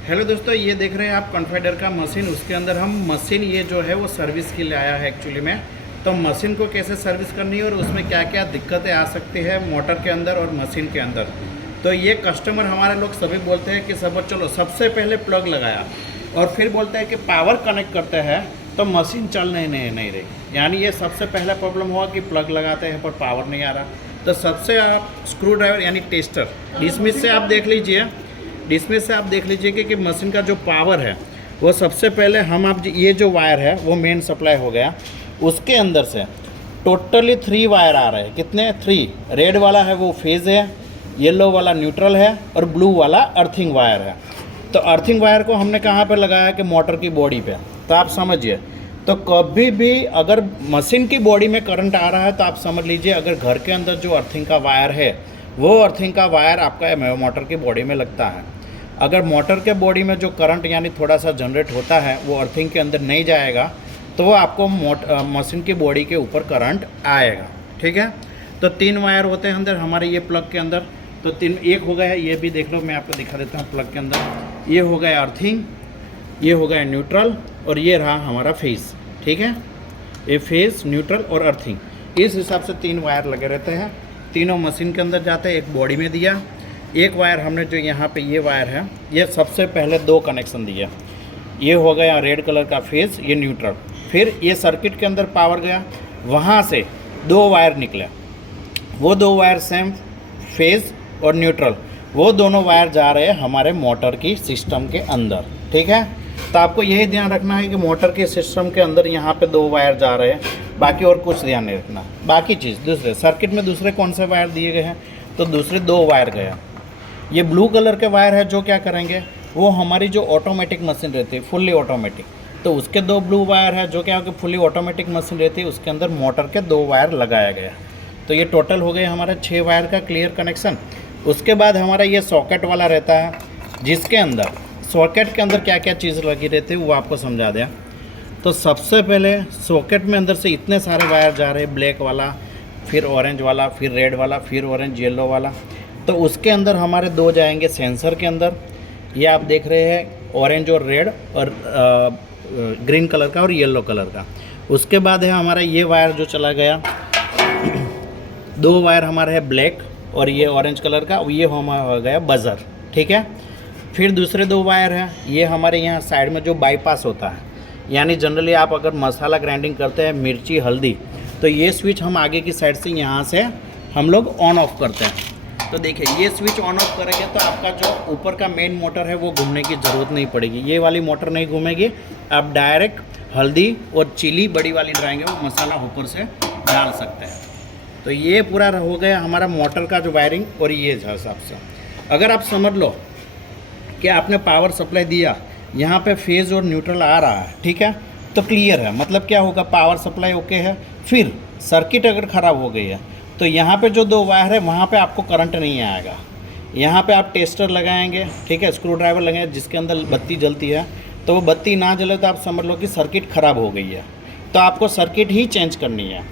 Hello दोस्तों, ये देख रहे हैं आप कॉन्फाइडर का मशीन। उसके अंदर हम मशीन ये जो है वो सर्विस के लिए आया है एक्चुअली में। तो मशीन को कैसे सर्विस करनी है और उसमें क्या क्या दिक्कतें आ सकती है मोटर के अंदर और मशीन के अंदर। तो ये कस्टमर हमारे लोग सभी बोलते हैं कि सब चलो सबसे पहले प्लग लगाया और फिर बोलते हैं कि पावर कनेक्ट करते हैं तो मशीन चल नहीं रही। यानी ये सबसे पहला प्रॉब्लम हुआ कि प्लग लगाते हैं पर पावर नहीं आ रहा। तो सबसे आप स्क्रू ड्राइवर यानी टेस्टर इसमें से आप देख लीजिए, इसमें से आप देख लीजिए कि मशीन का जो पावर है वो सबसे पहले आप ये जो वायर है वो मेन सप्लाई हो गया। उसके अंदर से टोटली 3 वायर आ रहे हैं। कितने? 3। रेड वाला है वो फेज़ है, येलो वाला न्यूट्रल है और ब्लू वाला अर्थिंग वायर है। तो अर्थिंग वायर को हमने कहाँ पर लगाया कि मोटर की बॉडी पे। तो आप समझिए, तो कभी भी अगर मशीन की बॉडी में करंट आ रहा है तो आप समझ लीजिए अगर घर के अंदर जो अर्थिंग का वायर है वो अर्थिंग का वायर आपका मोटर की बॉडी में लगता है। अगर मोटर के बॉडी में जो करंट यानी थोड़ा सा जनरेट होता है वो अर्थिंग के अंदर नहीं जाएगा तो वो आपको मशीन की बॉडी के ऊपर करंट आएगा। ठीक है। तो 3 वायर होते हैं अंदर हमारे ये प्लग के अंदर। तो 3 एक हो गया है, ये भी देख लो, मैं आपको दिखा देता हूँ प्लग के अंदर। ये हो गया अर्थिंग, ये हो गया न्यूट्रल और ये रहा हमारा फेस। ठीक है, ये फेस, न्यूट्रल और अर्थिंग, इस हिसाब से 3 वायर लगे रहते हैं। तीनों मशीन के अंदर जाते हैं, एक बॉडी में दिया। एक वायर हमने जो यहाँ पे ये वायर है ये सबसे पहले 2 कनेक्शन दिया। ये हो गया रेड कलर का फेस, ये न्यूट्रल। फिर ये सर्किट के अंदर पावर गया, वहाँ से 2 वायर निकले। वो 2 वायर सेम फेज और न्यूट्रल, वो दोनों वायर जा रहे हैं हमारे मोटर की सिस्टम के अंदर। ठीक है। तो आपको यही ध्यान रखना है कि मोटर के सिस्टम के अंदर यहाँ पे 2 वायर जा रहे हैं, बाकी और कुछ ध्यान नहीं रखना। बाकी चीज़ दूसरे सर्किट में दूसरे कौन से वायर दिए गए हैं, तो दूसरे 2 वायर गया। ये ब्लू कलर के वायर है जो क्या करेंगे, वो हमारी जो ऑटोमेटिक मशीन रहती है फुल्ली ऑटोमेटिक, तो उसके 2 ब्लू वायर है जो क्या होगा फुल्ली ऑटोमेटिक मशीन रहती है, उसके अंदर मोटर के 2 वायर लगाया गया। तो ये टोटल हो गए हमारा 6 वायर का क्लियर कनेक्शन। उसके बाद हमारा ये सॉकेट वाला रहता है, जिसके अंदर सॉकेट के अंदर क्या क्या चीज़ लगी रहती है वो आपको समझा दें। तो सबसे पहले सॉकेट में अंदर से इतने सारे वायर जा रहे हैं, ब्लैक वाला, फिर ऑरेंज वाला, फिर रेड वाला, फिर ऑरेंज येलो वाला। तो उसके अंदर हमारे 2 जाएंगे सेंसर के अंदर, ये आप देख रहे हैं ऑरेंज और रेड और ग्रीन कलर का और येलो कलर का। उसके बाद है हमारा ये वायर जो चला गया, 2 वायर हमारे है ब्लैक और ये ऑरेंज कलर का, ये हमारा हो गया बजर। ठीक है। फिर दूसरे 2 वायर हैं, ये हमारे यहाँ साइड में जो बाईपास होता है, यानी जनरली आप अगर मसाला ग्राइंडिंग करते हैं मिर्ची हल्दी, तो ये स्विच हम आगे की साइड से यहाँ से हम लोग ऑन ऑफ करते हैं। तो देखिए ये स्विच ऑन ऑफ करेंगे तो आपका जो ऊपर का मेन मोटर है वो घूमने की ज़रूरत नहीं पड़ेगी, ये वाली मोटर नहीं घूमेगी। आप डायरेक्ट हल्दी और चिली बड़ी वाली ड्राइंग है वो मसाला ऊपर से डाल सकते हैं। तो ये पूरा हो गया हमारा मोटर का जो वायरिंग। और ये हिसाब से अगर आप समझ लो कि आपने पावर सप्लाई दिया, यहाँ पे फेज़ और न्यूट्रल आ रहा है, ठीक है, तो क्लियर है, मतलब क्या होगा, पावर सप्लाई ओके है। फिर सर्किट अगर ख़राब हो गई है तो यहाँ पे जो 2 वायर है वहाँ पे आपको करंट नहीं आएगा। यहाँ पे आप टेस्टर लगाएंगे, ठीक है, स्क्रू ड्राइवर लगाएंगे, जिसके अंदर बत्ती जलती है, तो वो बत्ती ना जले तो आप समझ लो कि सर्किट ख़राब हो गई है, तो आपको सर्किट ही चेंज करनी है।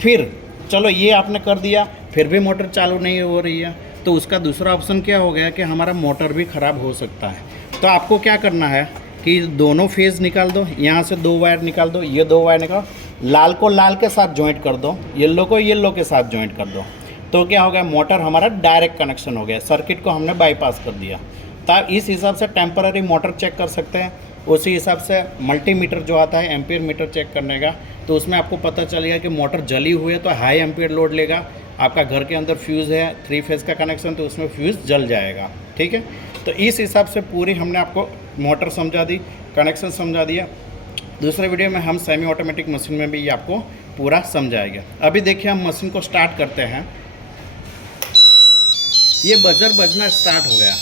फिर चलो ये आपने कर दिया, फिर भी मोटर चालू नहीं हो रही है, तो उसका दूसरा ऑप्शन क्या हो गया कि हमारा मोटर भी ख़राब हो सकता है। तो आपको क्या करना है कि दोनों फेज़ निकाल दो, यहाँ से 2 वायर निकाल दो, ये 2 वायर निकालो, लाल को लाल के साथ जॉइंट कर दो, येलो को येलो के साथ जॉइंट कर दो। तो क्या हो गया, मोटर हमारा डायरेक्ट कनेक्शन हो गया, सर्किट को हमने बाईपास कर दिया। तो आप इस हिसाब से टेम्पररी मोटर चेक कर सकते हैं। उसी हिसाब से मल्टीमीटर जो आता है एम्पियर मीटर चेक करने का, तो उसमें आपको पता चलेगा कि मोटर जली हुई है तो हाई एम्पियर लोड लेगा। आपका घर के अंदर फ्यूज़ है 3 फेज़ का कनेक्शन, तो उसमें फ्यूज़ जल जाएगा। ठीक है। तो इस हिसाब से पूरी हमने आपको मोटर समझा दी, कनेक्शन समझा दिया। दूसरे वीडियो में हम सेमी ऑटोमेटिक मशीन में भी ये आपको पूरा समझाएंगे। अभी देखिए हम मशीन को स्टार्ट करते हैं। ये बजर बजना स्टार्ट हो गया।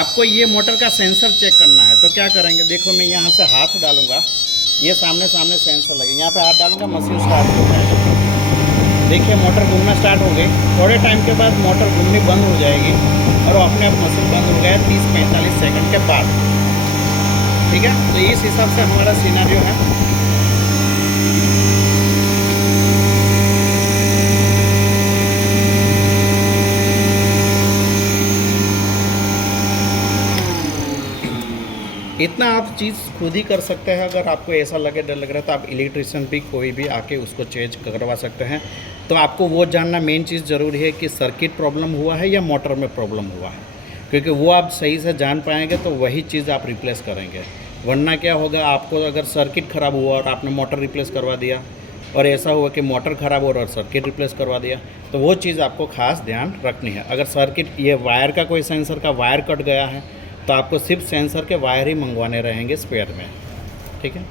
आपको ये मोटर का सेंसर चेक करना है, तो क्या करेंगे, देखो मैं यहाँ से हाथ डालूंगा, ये सामने सामने सेंसर लगे, यहाँ पे हाथ डालूंगा, मशीन स्टार्ट हो जाएगा। देखिए मोटर घूमना स्टार्ट हो गई। थोड़े टाइम के बाद मोटर घूमनी बंद हो जाएगी और अपने आप मशीन बंद हो गया 30-45 सेकंड के बाद। ठीक है। तो इस हिसाब से हमारा सिनेरियो है। इतना आप चीज़ खुद ही कर सकते हैं। अगर आपको ऐसा लगे, डर लग रहा है, तो आप इलेक्ट्रिशियन भी कोई भी आके उसको चेंज करवा सकते हैं। तो आपको वो जानना मेन चीज़ ज़रूरी है कि सर्किट प्रॉब्लम हुआ है या मोटर में प्रॉब्लम हुआ है, क्योंकि वो आप सही से जान पाएंगे तो वही चीज़ आप रिप्लेस करेंगे। वरना क्या होगा, आपको अगर सर्किट ख़राब हुआ और आपने मोटर रिप्लेस करवा दिया, और ऐसा हुआ कि मोटर ख़राब हो और सर्किट रिप्लेस करवा दिया, तो वो चीज़ आपको खास ध्यान रखनी है। अगर सर्किट, ये वायर का, कोई सेंसर का वायर कट गया है, तो आपको सिर्फ सेंसर के वायर ही मंगवाने रहेंगे स्पेयर में। ठीक है।